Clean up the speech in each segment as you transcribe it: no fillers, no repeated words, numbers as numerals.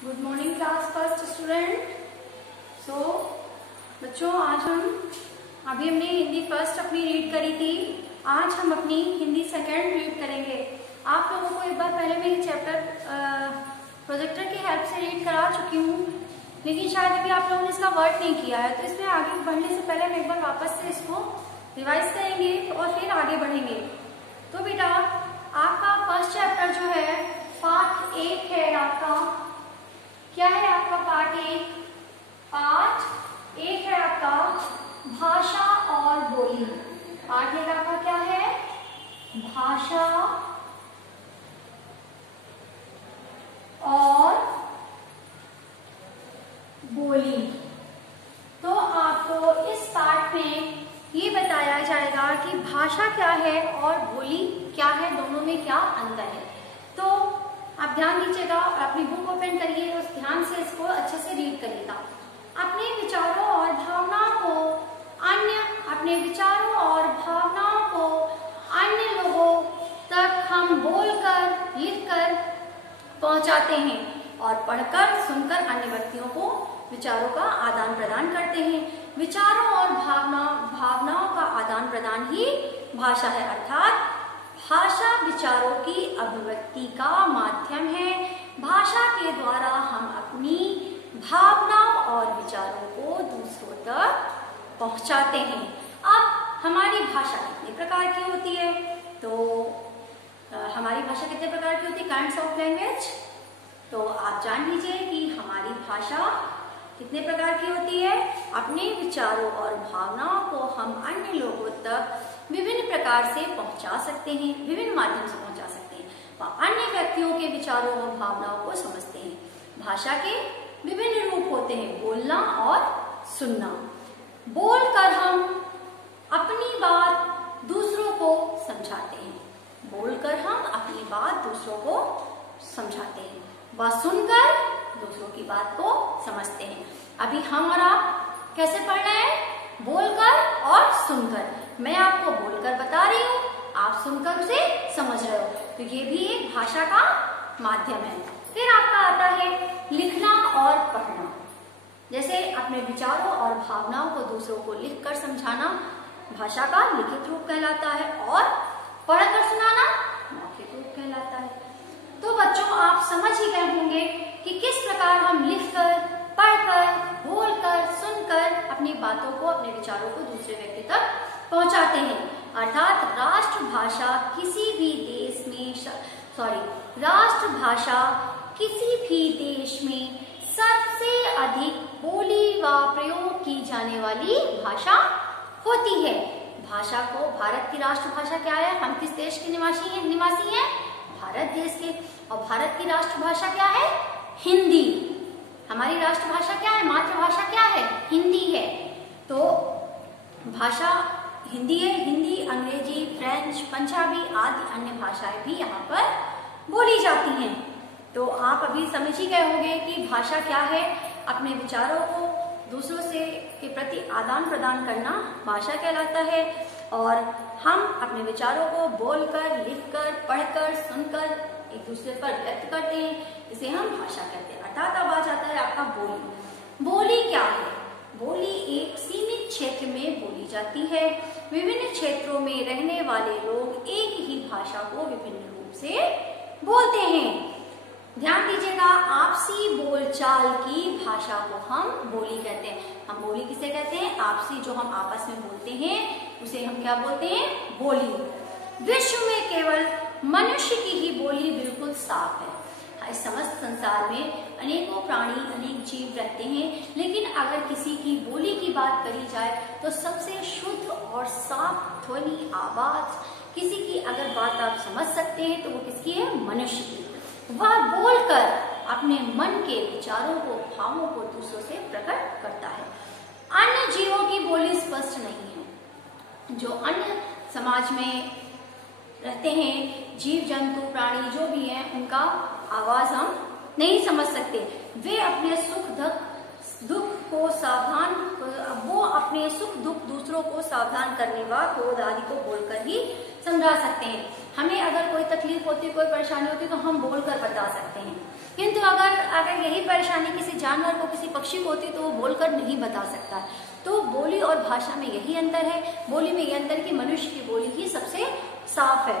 Good morning class first student. बच्चों, आज हमने हिंदी फर्स्ट अपनी रीड करी थी। आज हम अपनी हिंदी सेकंड रीड करेंगे। आप लोगों को एक बार पहले मैं ये चैप्टर प्रोजेक्टर की हेल्प से रीड करा चुकी हूँ, लेकिन शायद अभी आप लोगों ने इसका वर्ड नहीं किया है। तो इसमें आगे बढ़ने से पहले हम एक बार वापस से इसको रिवाइज करेंगे और फिर आगे बढ़ेंगे। तो बेटा, आपका फर्स्ट चैप्टर जो है पार्ट 1 है। आपका क्या है? आपका पार्ट 1 है आपका भाषा और बोली। पार्ट 1 आपका क्या है? भाषा और बोली। तो आपको इस पार्ट में ये बताया जाएगा कि भाषा क्या है और बोली क्या है, दोनों में क्या अंतर है। तो आप ध्यान दीजिएगा और अपनी बुक ओपन करिए, उस ध्यान से इसको अच्छे से रीड करिएगा। अपने विचारों और भावनाओं को अन्य लोगों तक हम बोलकर, लिखकर पहुंचाते हैं और पढ़कर, सुनकर अन्य व्यक्तियों को विचारों का आदान प्रदान करते हैं। विचारों और भावनाओं का आदान प्रदान ही भाषा है, अर्थात भाषा विचारों की अभिव्यक्ति का माध्यम है। भाषा के द्वारा हम अपनी भावनाओं और विचारों को दूसरों तक पहुंचाते हैं। अब हमारी भाषा कितने प्रकार की होती है? तो हमारी भाषा कितने प्रकार की होती है? Kinds of language. तो आप जान लीजिए कि हमारी भाषा कितने प्रकार की होती है। अपने विचारों और भावनाओं को हम अन्य लोगों तक विभिन्न प्रकार से पहुंचा सकते हैं, विभिन्न माध्यम से पहुंचा सकते हैं। अन्य व्यक्तियों के विचारों और भावनाओं को समझते हैं। भाषा के विभिन्न रूप होते हैं, बोलना और सुनना। बोलकर हम अपनी बात दूसरों को समझाते हैं। बोलकर हम अपनी बात दूसरों को समझाते हैं व सुनकर दूसरों की बात को समझते हैं। अभी हम और आप कैसे पढ़ रहे हैं? बोलकर और सुनकर। मैं आपको बोलकर बता रही हूँ, आप सुनकर उसे समझ रहे हो, तो ये भी एक भाषा का माध्यम है। फिर आपका आता है लिखना और पढ़ना। जैसे अपने विचारों और भावनाओं को दूसरों को लिखकर समझाना भाषा का लिखित रूप कहलाता है और पढ़कर सुनाना मौखिक रूप कहलाता है। तो बच्चों, आप समझ ही गए होंगे कि किस प्रकार हम लिखकर, पढ़कर, बोलकर, सुनकर अपनी बातों को, अपने विचारों को दूसरे व्यक्ति तक पहुंचाते हैं। अर्थात राष्ट्रभाषा किसी भी देश में सबसे अधिक बोली व प्रयोग की जाने वाली भाषा होती है। भाषा को, भारत की राष्ट्रभाषा क्या है? हम किस देश के निवासी हैं? भारत देश के। और भारत की राष्ट्रभाषा क्या है? हिंदी। हमारी राष्ट्रभाषा क्या है? मातृभाषा क्या है? हिंदी है। तो भाषा हिंदी है। हिंदी, अंग्रेजी, फ्रेंच, पंजाबी आदि अन्य भाषाएं भी यहाँ पर बोली जाती हैं। तो आप अभी समझ ही गए होंगे कि भाषा क्या है। अपने विचारों को दूसरों से के प्रति आदान प्रदान करना भाषा कहलाता है और हम अपने विचारों को बोलकर, लिखकर, पढ़कर, सुनकर एक दूसरे पर व्यक्त करते हैं। इसे हम भाषा कहते हैं। अर्थात अब आ जाता है आपका बोली। बोली क्या है? बोली एक सीमित क्षेत्र में बोली जाती है। विभिन्न क्षेत्रों में रहने वाले लोग एक ही भाषा को विभिन्न रूप से बोलते हैं। ध्यान दीजिएगा, आपसी बोलचाल की भाषा को हम बोली कहते हैं। हम बोली किसे कहते हैं? आपसी, जो हम आपस में बोलते हैं उसे हम क्या बोलते हैं? बोली। विश्व में केवल मनुष्य की ही बोली बिल्कुल साफ है। इस समस्त संसार में अनेकों प्राणी, अनेक जीव रहते हैं, लेकिन अगर किसी की बोली की बात करी जाए तो सबसे शुद्ध और साफ ध्वनि, आवाज, किसी की अगर बात आप समझ सकते हैं तो वो किसकी है? मनुष्य की। वह बोलकर अपने मन के विचारों को, भावों को दूसरों से प्रकट करता है। अन्य जीवों की बोली स्पष्ट नहीं है। जो अन्य समाज में रहते हैं, जीव जंतु, प्राणी जो भी हैं, उनका आवाज हम नहीं समझ सकते। वे अपने दुख दूसरों को सावधान करने व क्रोध आदि को बोलकर ही समझा सकते हैं। हमें अगर कोई तकलीफ होती, कोई परेशानी होती तो हम बोलकर बता सकते हैं। किंतु अगर अगर यही परेशानी किसी जानवर को, किसी पक्षी को होती तो वो बोलकर नहीं बता सकता। तो बोली और भाषा में यही अंतर है। बोली में ये अंतर कि मनुष्य की बोली ही सबसे साफ है।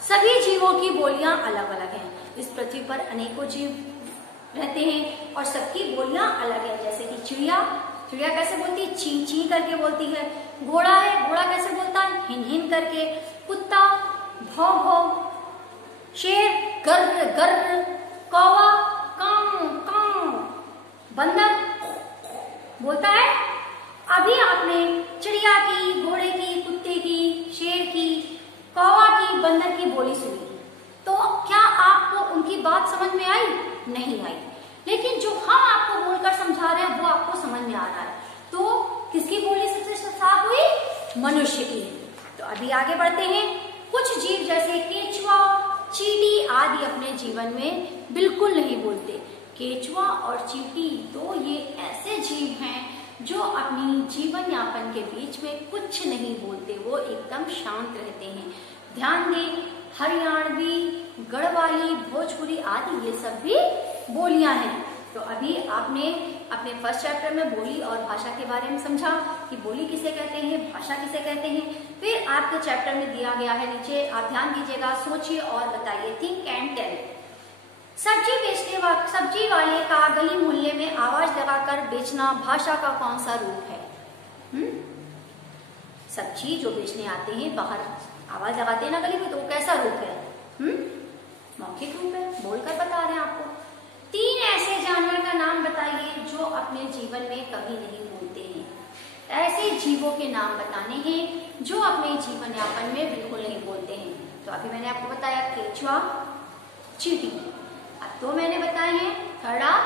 सभी जीवों की बोलियां अलग अलग हैं। इस पृथ्वी पर अनेकों जीव रहते हैं और सबकी बोलियां अलग है। जैसे कि चिड़िया कैसे बोलती है? ची ची करके बोलती है। घोड़ा है, घोड़ा कैसे बोलता है? हिन हिन करके। कुत्ता भौ भौ। शेर गर्र गर्र। कौवा काऊ काऊ। बंदर बोलता है। अभी आपने चिड़िया की, घोड़े की, कुत्ते की, शेर की, कौवा की, बंदर की बोली सुनी, तो क्या आपको उनकी बात समझ में आई? नहीं आई। लेकिन जो हम आपको बोलकर समझा रहे हैं वो आपको समझ में आ रहा है। तो किसकी बोली सबसे साफ हुई? मनुष्य की। तो अभी आगे बढ़ते हैं। कुछ जीव जैसे केचुआ, चींटी आदि अपने जीवन में बिल्कुल नहीं बोलते। केचुआ और चींटी तो ये ऐसे जीव हैं जो अपनी जीवन यापन के बीच में कुछ नहीं बोलते, वो एकदम शांत रहते हैं। ध्यान दें, हरियाणवी, गढ़वाली, भोजपुरी आदि ये सब भी बोलियां हैं। तो अभी आपने अपने फर्स्ट चैप्टर में बोली और भाषा के बारे में समझा कि बोली किसे कहते हैं, भाषा किसे कहते हैं। फिर आपके चैप्टर में दिया गया है नीचे, आप ध्यान दीजिएगा, सोचिए और बताइए। Think and tell. सब्जी वाले का गली मोहल्ले में आवाज लगाकर बेचना भाषा का कौन सा रूप है? सब्जी जो बेचने आते हैं, बाहर आवाज लगाते हैं ना गली में, तो वो कैसा रूप है? मौखिक रूप है, बोलकर बता रहे हैं आपको। 3 ऐसे जानवर का नाम बताइए जो अपने जीवन में कभी नहीं बोलते हैं। ऐसे जीवों के नाम बताने हैं जो अपने जीवन यापन में बिल्कुल नहीं बोलते हैं। तो अभी मैंने आपको बताया केचुआ, चींटी। अब 2 मैंने बताए हैं, थर्ड आप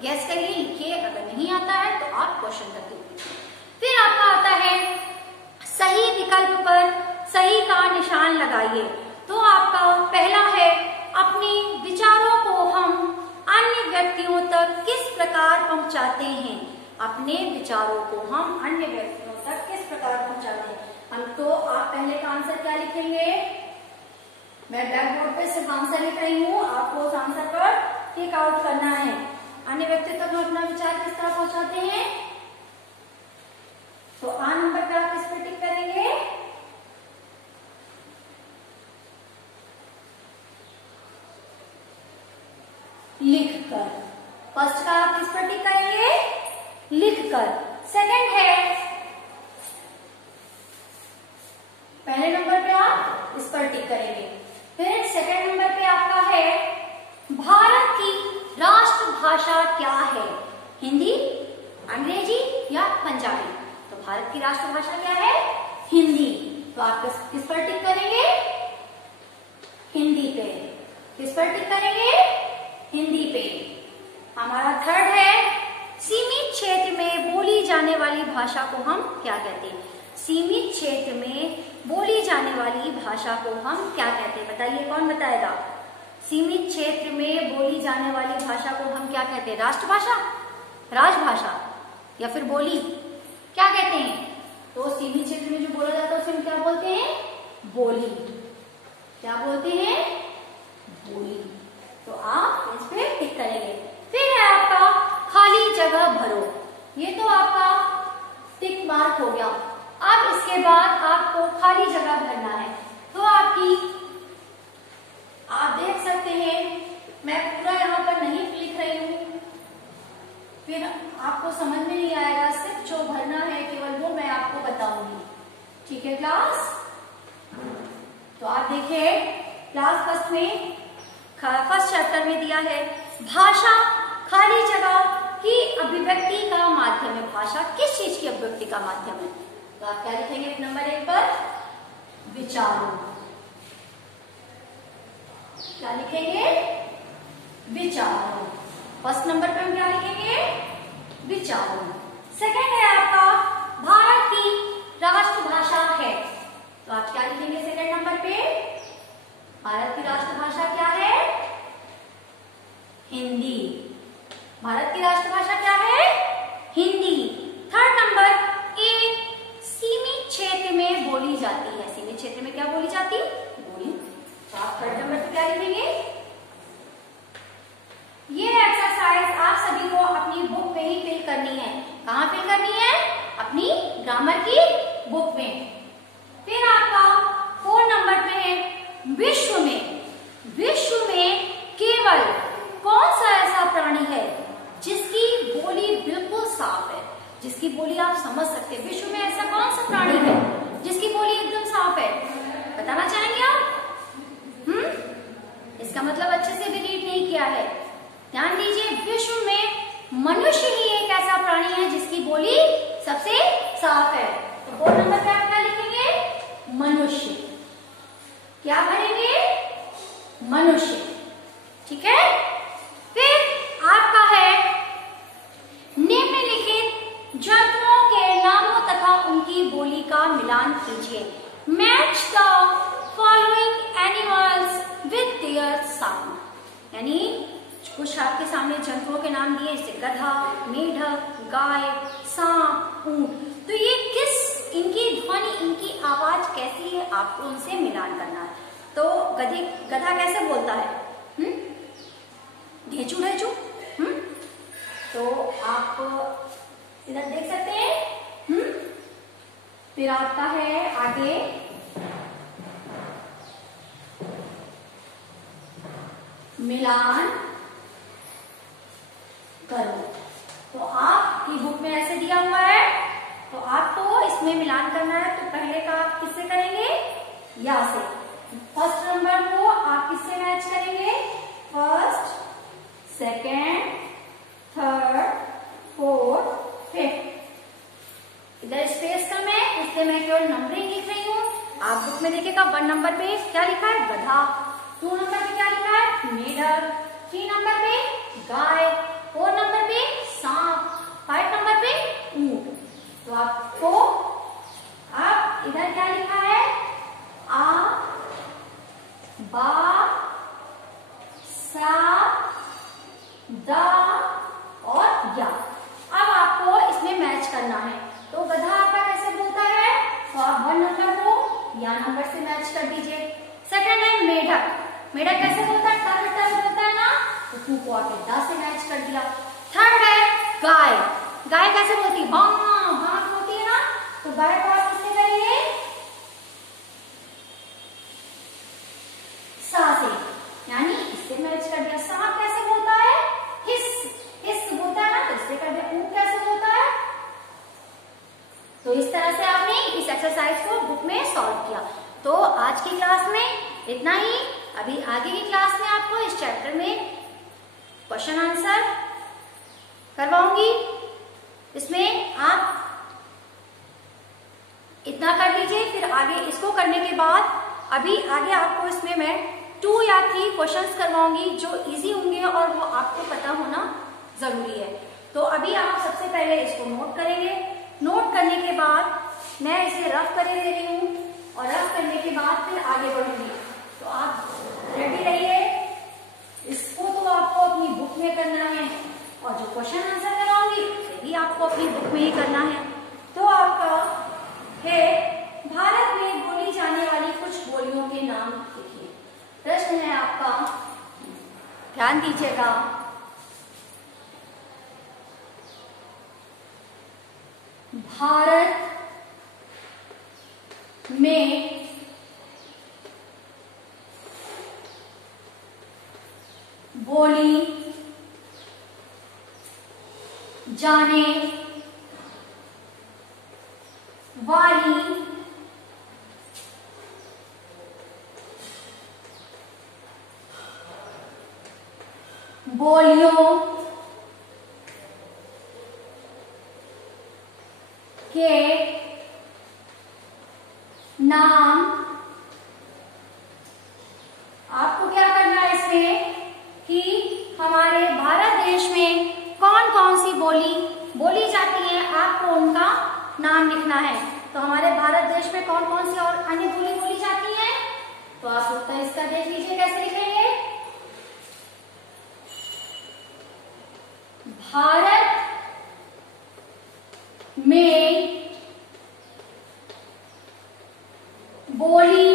गैस करिए, लिखिए। अगर नहीं आता है तो आप क्वेश्चन करके पूछिए। फिर आपका आता है सही विकल्प पर सही का निशान लगाइए। तो आपका पहला है, अपने विचारों को हम अन्य व्यक्तियों तक किस प्रकार पहुंचाते हैं। अपने विचारों को हम अन्य व्यक्तियों तक किस प्रकार पहुंचाते हैं। हम तो आप पहले का आंसर क्या लिखेंगे? मैं ब्लैक बोर्ड पे सिर्फ आंसर लिख रही हूँ, आपको उस आंसर पर टिक आउट करना है। अन्य व्यक्ति तक हम अपना विचार किस तरह पहुंचाते हैं? तो आ नंबर पे आप किस पर टिक करेंगे? लिखकर। फर्स्ट का आप किस पर टिक करेंगे? लिखकर। सेकंड है, पहले नंबर पे आप इस पर टिक करेंगे। फिर सेकंड नंबर पे आपका है, भारत की राष्ट्रभाषा क्या है? हिंदी, अंग्रेजी या पंजाबी? तो भारत की राष्ट्रभाषा क्या है? हिंदी। तो आप किस पर टिक करेंगे? हिंदी पे। किस पर टिक करेंगे? हिंदी पे। हमारा थर्ड है, सीमित क्षेत्र में बोली जाने वाली भाषा को हम क्या कहते हैं? सीमित क्षेत्र में बोली जाने वाली भाषा को हम क्या कहते हैं? बताइए, कौन बताएगा? सीमित क्षेत्र में बोली जाने वाली भाषा को हम क्या कहते हैं? राष्ट्रभाषा, राजभाषा या फिर बोली? क्या कहते हैं? तो सीमित क्षेत्र में जो बोला जाता है उसे हम क्या बोलते हैं? बोली। क्या बोलते हैं? बोली। तो आप इस पे टिक करेंगे। फिर है आपका खाली जगह भरो। ये तो आपका टिक मार्क हो गया। अब इसके बाद आपको खाली जगह भरना है। तो आप देख सकते हैं, मैं पूरा यहाँ पर नहीं लिख रही हूँ, फिर आपको समझ में नहीं आएगा। सिर्फ जो भरना है केवल वो मैं आपको बताऊंगी। ठीक है क्लास? तो आप देखिए, क्लास फर्स्ट चैप्टर में दिया है भाषा खाली जगह की अभिव्यक्ति का माध्यम है। भाषा किस चीज की अभिव्यक्ति का माध्यम है? तो आप क्या लिखेंगे नंबर 1 पर? विचारों। क्या लिखेंगे? विचारों। फर्स्ट नंबर पे हम क्या लिखेंगे? विचारों। सेकंड है आपका, भारत की राष्ट्रभाषा है। तो आप क्या लिखेंगे सेकंड नंबर पे? भारत की राष्ट्रभाषा क्या है? हिंदी। भारत की राष्ट्रभाषा क्या है? हिंदी। थर्ड नंबर, एक सीमित क्षेत्र में बोली जाती है। सीमित क्षेत्र में क्या बोली जाती? बोली। तो आप थर्ड नंबर पे क्या लिखेंगे? ये कहाँ फिल करनी है? अपनी ग्रामर की बुक में। फिर आपका 4 नंबर पे है विश्व में केवल कौन सा ऐसा प्राणी है जिसकी बोली बिल्कुल साफ है, जिसकी बोली आप समझ सकते हैं। विश्व में ऐसा कौन सा प्राणी है जिसकी बोली एकदम साफ है? बताना चाहेंगे आप? इसका मतलब अच्छे से भी रीड नहीं किया है। ध्यान दीजिए, विश्व में मनुष्य ही एक ऐसा प्राणी है जिसकी बोली सबसे साफ है। तो 4 नंबर पे आप क्या लिखेंगे? मनुष्य। क्या भरेंगे? मनुष्य। ठीक है। फिर आपका है निम्नलिखित जंतुओं के नामों तथा उनकी बोली का मिलान कीजिए। Match the following animals with their sound. यानी कुछ आपके सामने जंतुओं के नाम दिए, जैसे गधा, मेढक, गाय, सांप, ऊंट। तो ये किस, इनकी ध्वनि, इनकी आवाज कैसी है, आपको उनसे मिलान करना है। तो गधा कैसे बोलता है? ढेचू ढेचू। तो आप इधर देख सकते हैं। फिर आपका है आगे मिलान करो। तो आपकी बुक में ऐसे दिया हुआ है, तो आपको इसमें मिलान करना है। तो पहले का आप किससे करेंगे? या से। फर्स्ट नंबर को आप किससे मैच करेंगे? First, second, third, fourth, fifth. इधर स्पेस कम है इसलिए मैं केवल नंबरिंग लिख रही हूँ। आप बुक में देखिएगा 1 नंबर पे क्या लिखा है? गधा। 2 नंबर पे क्या लिखा है? मेढक। 3 नंबर पे गाय। 4 नंबर पे सांप। 5 नंबर पे ऊंट। तो आपको आप इधर क्या लिखा है? आ, बा, सा, दा और या। अब आपको इसमें मैच करना है। तो गधा आपका कैसे बोलता है? तो आप 1 नंबर को या नंबर से मैच कर दीजिए। सेकंड है मेढक। मेढक कैसे बोलता है? टर टर बोलता है ना, तो 2 को आपने 10 से मैच कर दिया। थर्ड है गाय। गाय कैसे बोलती है? बां बां बोलती है ना, तो गाय को आप किससे करेंगे? सा से, यानी इससे मैच कर दिया। सांप कैसे बोलता है? हिस हिस बोलता है ना, तो इससे कर दिया। ऊंट कैसे बोलता है? तो इस तरह से आपने इस एक्सरसाइज को बुक में सॉल्व किया। तो आज की क्लास में इतना ही। अभी आगे की क्लास में आपको इस चैप्टर में क्वेश्चन आंसर करवाऊंगी। इसमें आप इतना कर लीजिए, फिर आगे इसको करने के बाद अभी आगे आपको इसमें मैं 2 या 3 क्वेश्चंस करवाऊंगी जो इजी होंगे और वो आपको पता होना जरूरी है। तो अभी आप सबसे पहले इसको नोट करेंगे। नोट करने के बाद मैं इसे रफ कर दे रही हूँ और रफ करने के बाद फिर आगे बढ़ूंगी। तो आप रेडी रहिए। इसको तो आपको अपनी बुक में करना है और जो क्वेश्चन आंसर कराऊंगी उसे भी आपको अपनी बुक में ही करना है। तो आपका है भारत में बोली जाने वाली कुछ बोलियों के नाम लिखिए। प्रश्न है आपका, ध्यान दीजिएगा। भारत में बोली जाने वाली बोलियों के नाम। आपको क्या करना है इसमें कि हमारे भारत देश में कौन कौन सी बोली जाती है, आपको उनका नाम लिखना है। तो हमारे भारत देश में कौन कौन सी और अन्य बोली जाती है, तो आप उत्तर इसका देख लीजिए कैसे लिखेंगे। भारत में बोली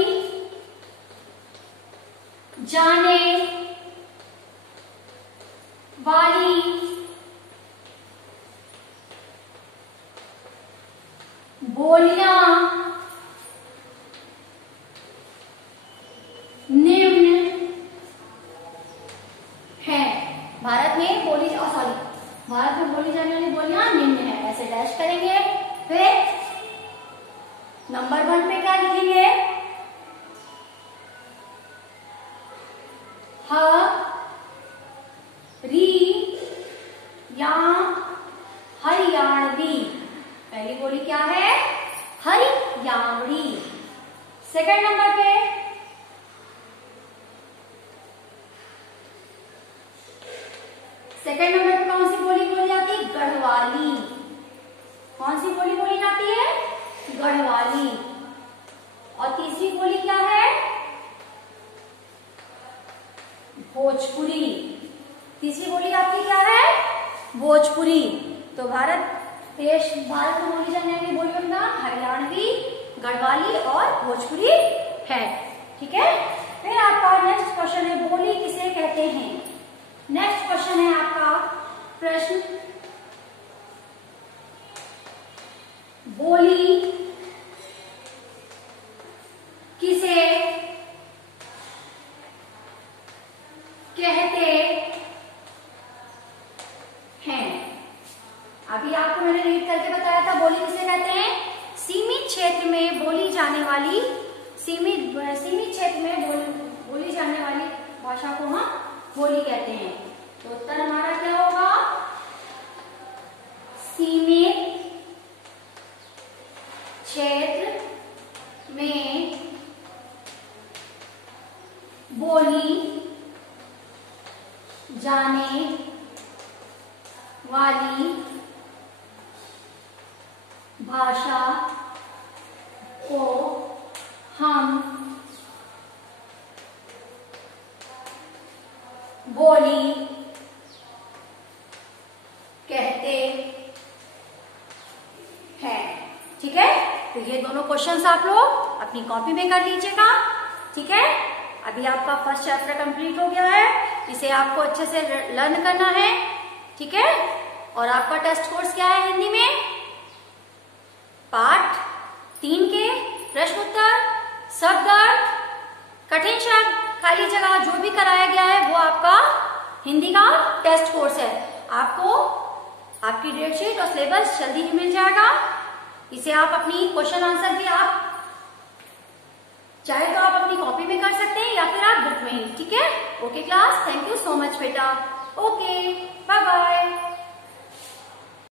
जाने वाली बोलियां निम्न है। भारत में बोली जाने वाली बोलियां निम्न है, ऐसे डैश करेंगे। फिर नंबर 1 पे क्या लिखेंगे? हरियाणवी। पहली बोली क्या है? हरियाणवी। सेकंड नंबर पे कौन सी बोली बोली जाती है? गढ़वाली। कौन सी बोली बोली जाती है? गढ़वाली। और तीसरी बोली क्या है? भोजपुरी। तीसरी बोली आपकी क्या है? भोजपुरी। तो भारत में बोली जाने वाली बोलियों का हरियाणवी, गढ़वाली और भोजपुरी है। ठीक है। फिर आपका नेक्स्ट क्वेश्चन है, बोली किसे कहते हैं? नेक्स्ट क्वेश्चन है आपका प्रश्न, बोली किसे कहते हैं? अभी आपको मैंने रीड करके बताया था बोली किसे कहते हैं। सीमित क्षेत्र में बोली जाने वाली भाषा को हम बोली कहते हैं। तो उत्तर हमारा क्या होगा? सीमित क्षेत्र में बोली जाने वाली भाषा को हम बोली कहते हैं। ठीक है। तो ये दोनों क्वेश्चंस आप लोग अपनी कॉपी में कर लीजिएगा। ठीक है। अभी आपका फर्स्ट चैप्टर कंप्लीट हो गया है, इसे आपको अच्छे से लर्न करना है। ठीक है। और आपका टेस्ट कोर्स क्या है? हिंदी में पार्ट 3 के प्रश्न उत्तर, शब्द अर्थ, कठिन शब्द, खाली जगह जो भी कराया गया है वो आपका हिंदी का टेस्ट कोर्स है। आपको आपकी डेट शीट और सिलेबस जल्दी ही मिल जाएगा। इसे आप अपनी क्वेश्चन आंसर भी आप चाहे तो आप अपनी कॉपी में कर सकते हैं या फिर आप बुक में ही। ठीक है। Okay class, thank you so much बेटा। ओके।